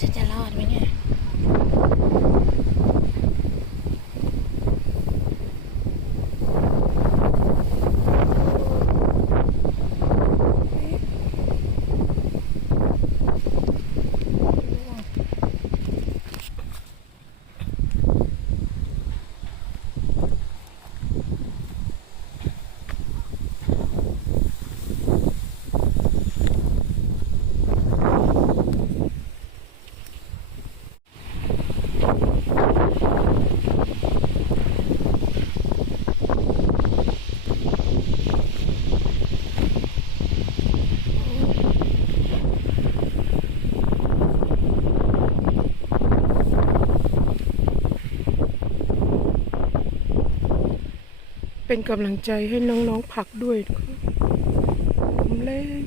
จะจะรอดไหมเนี่ย เป็นกำลังใจให้น้องๆผักด้วยนะคะลมแรง